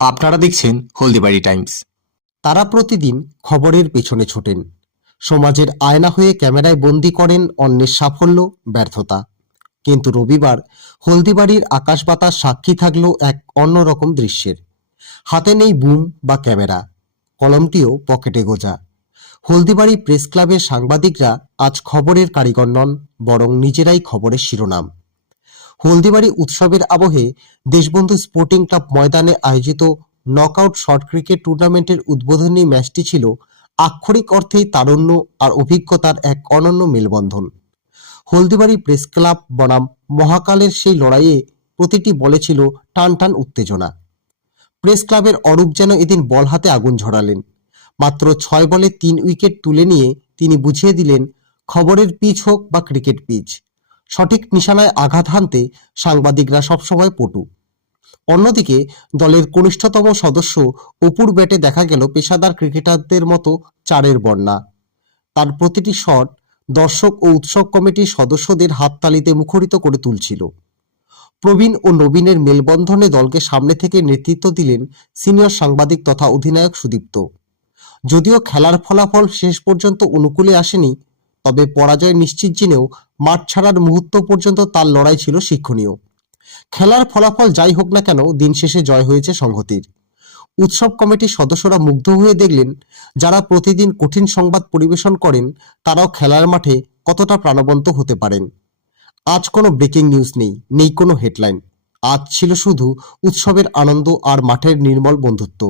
আপনারা দেখছেন হলদিবাড়ি টাইমস। তারা প্রতিদিন খবরের পেছনে ছোটেন, সমাজের আয়না হয়ে ক্যামেরায় বন্দি করেন অন্যের সাফল্য, ব্যর্থতা। কিন্তু রবিবার হলদিবাড়ির আকাশ বাতাস সাক্ষী থাকলো এক অন্যরকম দৃশ্যের। হাতে নেই বুম বা ক্যামেরা, কলমটিও পকেটে গোজা। হলদিবাড়ি প্রেস ক্লাবের সাংবাদিকরা আজ খবরের কারিগর নন, বরং নিজেরাই খবরের শিরোনাম। হলদিবাড়ি উৎসবের আবহে দেশবন্ধু স্পোর্টিং ক্লাব ময়দানে আয়োজিত নকআউট শর্ট ক্রিকেট টুর্নামেন্টের উদ্বোধনী ম্যাচটি ছিল আক্ষরিক অর্থেই তারুণ্য আর অভিজ্ঞতার এক অনন্য মেলবন্ধন। হলদিবাড়ি প্রেস ক্লাব বনাম মহাকালের সেই লড়াইয়ে প্রতিটি বলে ছিল টান টান উত্তেজনা। প্রেস ক্লাবের অরূপ যেন এদিন বল হাতে আগুন ঝরালেন। মাত্র 6 বলে 3 উইকেট তুলে নিয়ে তিনি বুঝিয়ে দিলেন, খবরের পিচ হোক বা ক্রিকেট পিচ, সঠিক নিশানায় আঘাত হানতে সাংবাদিকরা সবসময় পটু। অন্যদিকে দলের কনিষ্ঠতম সদস্য অপুর ব্যাটে দেখা গেল পেশাদার ক্রিকেটারদের মতো চারের বন্যা। তার প্রতিটি শট দর্শক ও উৎসব কমিটির সদস্যদের হাততালিতে মুখরিত করে তুলছিল। প্রবীণ ও নবীনের মেলবন্ধনে দলকে সামনে থেকে নেতৃত্ব দিলেন সিনিয়র সাংবাদিক তথা অধিনায়ক সুদীপ্ত। যদিও খেলার ফলাফল শেষ পর্যন্ত অনুকূলে আসেনি, তবে পরাজয় নিশ্চিত জেনেও মাঠ ছাড়ার মুহূর্ত পর্যন্ত তার লড়াই ছিল শিক্ষণীয়। খেলার ফলাফল যাই হোক না কেন, দিন শেষে জয় হয়েছে সংহতির। উৎসব কমিটির সদস্যরা মুগ্ধ হয়ে দেখলেন, যারা প্রতিদিন কঠিন সংবাদ পরিবেশন করেন তারাও খেলার মাঠে কতটা প্রাণবন্ত হতে পারেন। আজ কোনো ব্রেকিং নিউজ নেই, নেই কোনো হেডলাইন। আজ ছিল শুধু উৎসবের আনন্দ আর মাঠের নির্মল বন্ধুত্ব।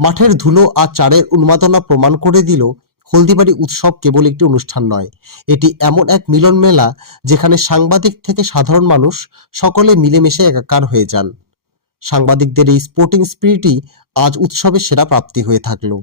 মাঠের ধুলো আর চারের উন্মাদনা প্রমাণ করে দিল, হলদিবাড়ি উৎসব কেবল একটি অনুষ্ঠান নয়, এটি এমন এক মিলন মেলা যেখানে সাংবাদিক থেকে সাধারণ মানুষ সকলে মিলেমিশে একাকার হয়ে যান। সাংবাদিকদের এই স্পোর্টিং স্পিরিটই আজ উৎসবের সেরা প্রাপ্তি হয়ে থাকলো।